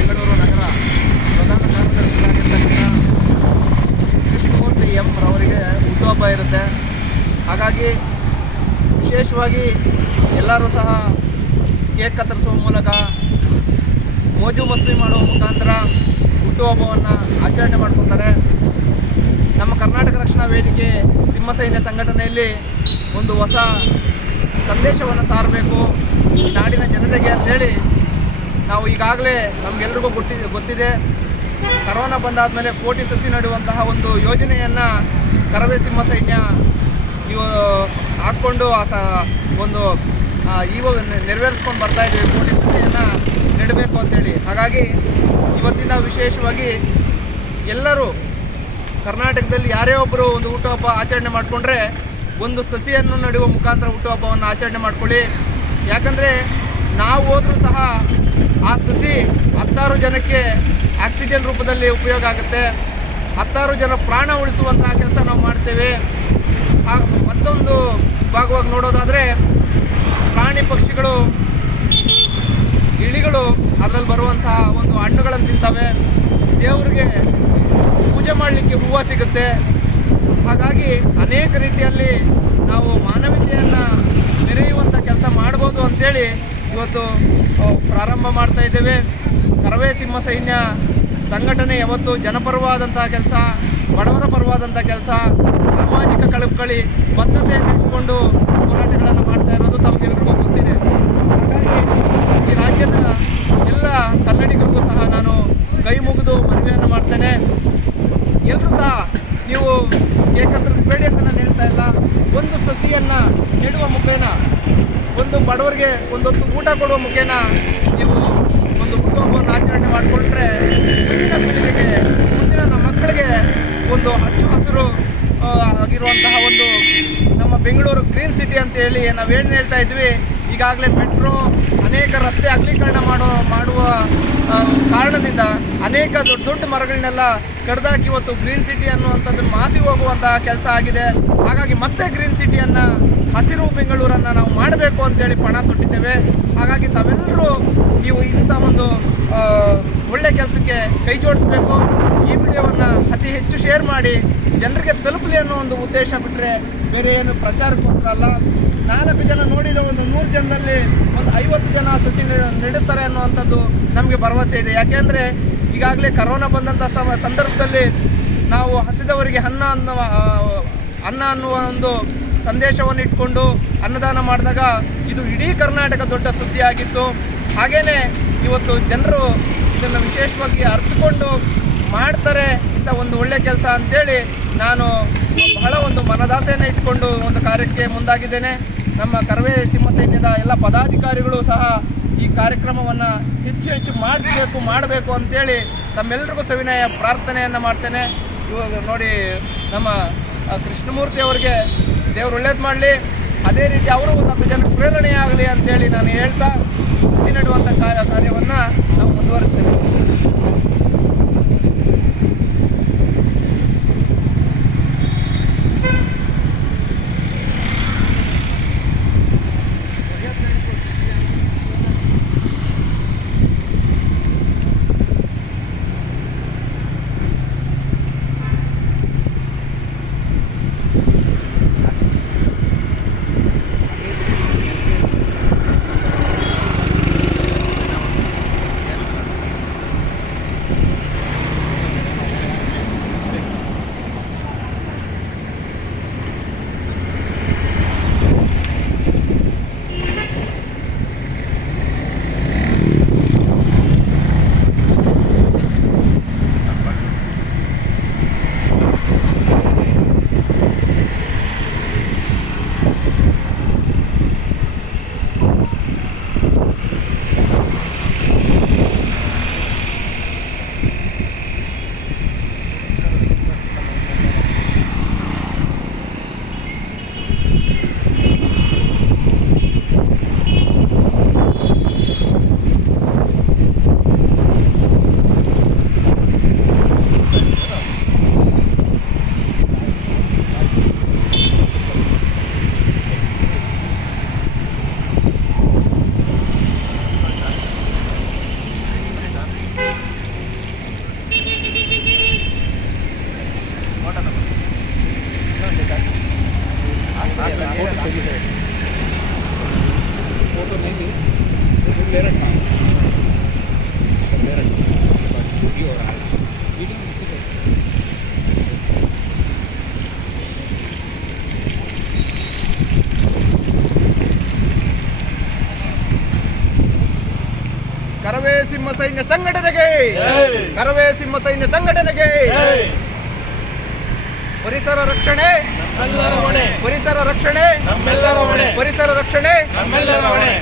ಬೆಂಗಳೂರು ನಗರ ಪ್ರಧಾನ ಕಾರ್ಯದರ್ಶಿಯಾಗಿರ್ತಕ್ಕಂಥ ಕೃಷ್ಣಮೂರ್ತಿ ಎಂ ರವರಿಗೆ ಹುಟ್ಟುಹಬ್ಬ ಇರುತ್ತೆ. ಹಾಗಾಗಿ ವಿಶೇಷವಾಗಿ ಎಲ್ಲರೂ ಸಹ ಕೇಕ್ ಕತ್ತರಿಸುವ ಮೂಲಕ ಮೋಜು ಮಸ್ತಿ ಮಾಡುವ ಮುಖಾಂತರ ಹುಟ್ಟುಹಬ್ಬವನ್ನು ಆಚರಣೆ ಮಾಡ್ಕೊತಾರೆ. ನಮ್ಮ ಕರ್ನಾಟಕ ರಕ್ಷಣಾ ವೇದಿಕೆ ಸಿಂಹಸೈನ್ಯ ಸಂಘಟನೆಯಲ್ಲಿ ಒಂದು ಹೊಸ ಸಂದೇಶವನ್ನು ಸಾರಬೇಕು ಈ ನಾಡಿನ ಜನತೆಗೆ ಅಂತೇಳಿ ನಾವು ಈಗಾಗಲೇ ನಮಗೆಲ್ರಿಗೂ ಗೊತ್ತಿದೆ. ಕರೋನಾ ಬಂದಾದ ಮೇಲೆ ಕೋಟಿ ಸಸಿ ನೆಡುವಂತಹ ಒಂದು ಯೋಜನೆಯನ್ನು ಕರವೇ ಸಿಂಹಸೈನ್ಯ ಇವು ಹಾಕ್ಕೊಂಡು ಒಂದು ಇವಾಗ ನೆರವೇರಿಸ್ಕೊಂಡು ಬರ್ತಾಯಿದ್ದೀವಿ. ಕೋಟಿ ಸಸಿಯನ್ನು ನೆಡಬೇಕು ಅಂತೇಳಿ. ಹಾಗಾಗಿ ಇವತ್ತಿನ ವಿಶೇಷವಾಗಿ ಎಲ್ಲರೂ ಕರ್ನಾಟಕದಲ್ಲಿ ಯಾರೇ ಒಬ್ಬರು ಒಂದು ಹುಟ್ಟುಹಬ್ಬ ಆಚರಣೆ ಮಾಡಿಕೊಂಡ್ರೆ ಒಂದು ಸಸಿಯನ್ನು ನೆಡುವ ಮುಖಾಂತರ ಹುಟ್ಟುಹಬ್ಬವನ್ನು ಆಚರಣೆ ಮಾಡ್ಕೊಳ್ಳಿ. ಯಾಕಂದರೆ ನಾವು ಹೋದರೂ ಸಹ ಆ ಸಸಿ 10 ಜನಕ್ಕೆ ಆಕ್ಸಿಜನ್ ರೂಪದಲ್ಲಿ ಉಪಯೋಗ ಆಗುತ್ತೆ. 10 ಜನ ಪ್ರಾಣ ಉಳಿಸುವಂತಹ ಕೆಲಸ ನಾವು ಮಾಡ್ತೇವೆ. ಮತ್ತೊಂದು ಭಾಗವಾಗಿ ನೋಡೋದಾದರೆ ಪ್ರಾಣಿ ಪಕ್ಷಿಗಳು ಗಿಳಿಗಳು ಅದರಲ್ಲಿ ಬರುವಂತಹ ಒಂದು ಹಣ್ಣುಗಳನ್ನು ತಿಂತವೆ. ದೇವರಿಗೆ ಪೂಜೆ ಮಾಡಲಿಕ್ಕೆ ಹೂವು ಸಿಗುತ್ತೆ. ಹಾಗಾಗಿ ಅನೇಕ ರೀತಿಯಲ್ಲಿ ನಾವು ಮಾನವೀಯತೆಯನ್ನು ಮೆರೆಯುವಂಥ ಕೆಲಸ ಮಾಡ್ಬೋದು ಅಂಥೇಳಿ ಇವತ್ತು ಪ್ರಾರಂಭ ಮಾಡ್ತಾ ಇದ್ದೇವೆ. ಕರವೇ ಸಿಂಹಸೈನ್ಯ ಸಂಘಟನೆ ಯಾವತ್ತು ಜನಪರವಾದಂತಹ ಕೆಲಸ, ಬಡವರ ಪರವಾದಂಥ ಕೆಲಸ, ಸಾಮಾಜಿಕ ಕಳಕಳಿ ಬದ್ಧತೆಯನ್ನು ಇಟ್ಕೊಂಡು ಹೋರಾಟಗಳನ್ನು ಮಾಡ್ತಾ ಇರೋದು ತಮಗೆಲ್ಲರಿಗೂ ಗೊತ್ತಿದೆ. ಹಾಗಾಗಿ ಈ ರಾಜ್ಯದ ಎಲ್ಲ ಕನ್ನಡಿಗರಿಗೂ ಸಹ ನಾನು ಕೈ ಮುಗಿದು ಮನವಿಯನ್ನು ಮಾಡ್ತೇನೆ. ಎಲ್ಲರೂ ಸಹ ನೀವು ಕೇಕ್ ಕತ್ತರಿಸಬೇಡಿ ಅಂತ ನಾನು ಹೇಳ್ತಾ ಇಲ್ಲ. ಒಂದು ಸಸಿಯನ್ನು ನೆಡುವ ಮುಖೇನ, ಒಂದು ಬಡವರಿಗೆ ಒಂದೊತ್ತು ಊಟ ಕೊಡುವ ಮುಖೇನ ನೀವು ಒಂದು ಹುಟ್ಟುಹಬ್ಬವನ್ನು ಆಚರಣೆ ಮಾಡಿಕೊಂಡ್ರೆ ಮುಂದಿನ ಪೀಳಿಗೆಗೆ, ಮುಂದಿನ ನಮ್ಮ ಮಕ್ಕಳಿಗೆ ಒಂದು ಹಚ್ಚು ಹಸಿರು ಆಗಿರುವಂತಹ ಒಂದು ನಮ್ಮ ಬೆಂಗಳೂರು ಗ್ರೀನ್ ಸಿಟಿ ಅಂತ ಹೇಳಿ ನಾವು ಏನು ಹೇಳ್ತಾ ಇದ್ವಿ. ಈಗಾಗಲೇ ಮೆಟ್ರೋ, ಅನೇಕ ರಸ್ತೆ ಅಗಲೀಕರಣ ಮಾಡುವ ಕಾರಣದಿಂದ ಅನೇಕ ದೊಡ್ಡ ದೊಡ್ಡ ಮರಗಳನ್ನೆಲ್ಲ ಕಡ್ದಾಕಿ ಇವತ್ತು ಗ್ರೀನ್ ಸಿಟಿ ಅನ್ನುವಂಥದ್ದು ಮಾಸಿ ಹೋಗುವಂತಹ ಕೆಲಸ ಆಗಿದೆ. ಹಾಗಾಗಿ ಮತ್ತೆ ಗ್ರೀನ್ ಸಿಟಿಯನ್ನು, ಹಸಿರು ಬೆಂಗಳೂರನ್ನು ನಾವು ಮಾಡಬೇಕು ಅಂತೇಳಿ ಪಣ ತೊಟ್ಟಿದ್ದೇವೆ. ಹಾಗಾಗಿ ತಾವೆಲ್ಲರೂ ನೀವು ಇಂಥ ಒಂದು ಒಳ್ಳೆ ಕೆಲಸಕ್ಕೆ ಕೈ ಜೋಡಿಸಬೇಕು. ಈ ವಿಡಿಯೋವನ್ನು ಅತಿ ಹೆಚ್ಚು ಶೇರ್ ಮಾಡಿ ಜನರಿಗೆ ತಲುಪಲಿ ಅನ್ನೋ ಒಂದು ಉದ್ದೇಶ ಬಿಟ್ಟರೆ ಬೇರೆ ಏನು ಪ್ರಚಾರಕ್ಕೋಸ್ಕರ ಅಲ್ಲ. 4 ಜನ ನೋಡಿರೋ ಒಂದು 100 ಜನದಲ್ಲಿ ಒಂದು 50 ಜನ ಸಸಿ ನೆಡುತ್ತಾರೆ ಅನ್ನುವಂಥದ್ದು ನಮಗೆ ಭರವಸೆ ಇದೆ. ಯಾಕೆಂದರೆ ಈಗಾಗಲೇ ಕರೋನಾ ಬಂದಂಥ ಸಂದರ್ಭದಲ್ಲಿ ನಾವು ಹಸಿದವರಿಗೆ ಅನ್ನ ಅನ್ನುವ ಒಂದು ಸಂದೇಶವನ್ನು ಇಟ್ಕೊಂಡು ಅನ್ನದಾನ ಮಾಡಿದಾಗ ಇದು ಇಡೀ ಕರ್ನಾಟಕ ದೊಡ್ಡ ಸುದ್ದಿಯಾಗಿತ್ತು. ಹಾಗೆಯೇ ಇವತ್ತು ಜನರು ಇದನ್ನು ವಿಶೇಷವಾಗಿ ಅರ್ಥಕೊಂಡು ಮಾಡ್ತಾರೆ ಇಂಥ ಒಂದು ಒಳ್ಳೆ ಕೆಲಸ ಅಂಥೇಳಿ ನಾನು ಬಹಳ ಒಂದು ಮನದಾಸೆಯನ್ನು ಇಟ್ಕೊಂಡು ಒಂದು ಕಾರ್ಯಕ್ಕೆ ಮುಂದಾಗಿದ್ದೇನೆ. ನಮ್ಮ ಕರವೇ ಸಿಂಹಸೈನ್ಯದ ಎಲ್ಲ ಪದಾಧಿಕಾರಿಗಳು ಸಹ ಈ ಕಾರ್ಯಕ್ರಮವನ್ನು ಹೆಚ್ಚು ಮಾಡಬೇಕು ಅಂತೇಳಿ ತಮ್ಮೆಲ್ಲರಿಗೂ ಸವಿನಯ ಪ್ರಾರ್ಥನೆಯನ್ನು ಮಾಡ್ತೇನೆ. ಇವಾಗ ನೋಡಿ, ನಮ್ಮ ಕೃಷ್ಣಮೂರ್ತಿ ಅವರಿಗೆ ದೇವರು ಒಳ್ಳೇದು ಮಾಡಲಿ. ಅದೇ ರೀತಿ ಅವರು 10 ಜನಕ್ಕೆ ಪ್ರೇರಣೆಯಾಗಲಿ ಅಂತೇಳಿ ನಾನು ಹೇಳ್ತಾ ಸಸಿ ನೆಡುವಂಥ ಕಾರ್ಯವನ್ನು ನಾವು ಮುಂದುವರಿಸ್ತೇವೆ. ಸೈನ್ಯ ಸಂಘಟನೆಗೆ, ಕರವೇ ಸಿಂಹ ಸೈನ್ಯ ಸಂಘಟನೆಗೆ. ಪರಿಸರ ರಕ್ಷಣೆ ನಮ್ಮೆಲ್ಲರ ಹೊಣೆ, ಪರಿಸರ ರಕ್ಷಣೆ ನಮ್ಮೆಲ್ಲರ ಹೊಣೆ, ಪರಿಸರ ರಕ್ಷಣೆ ನಮ್ಮೆಲ್ಲರ ಹೊಣೆ.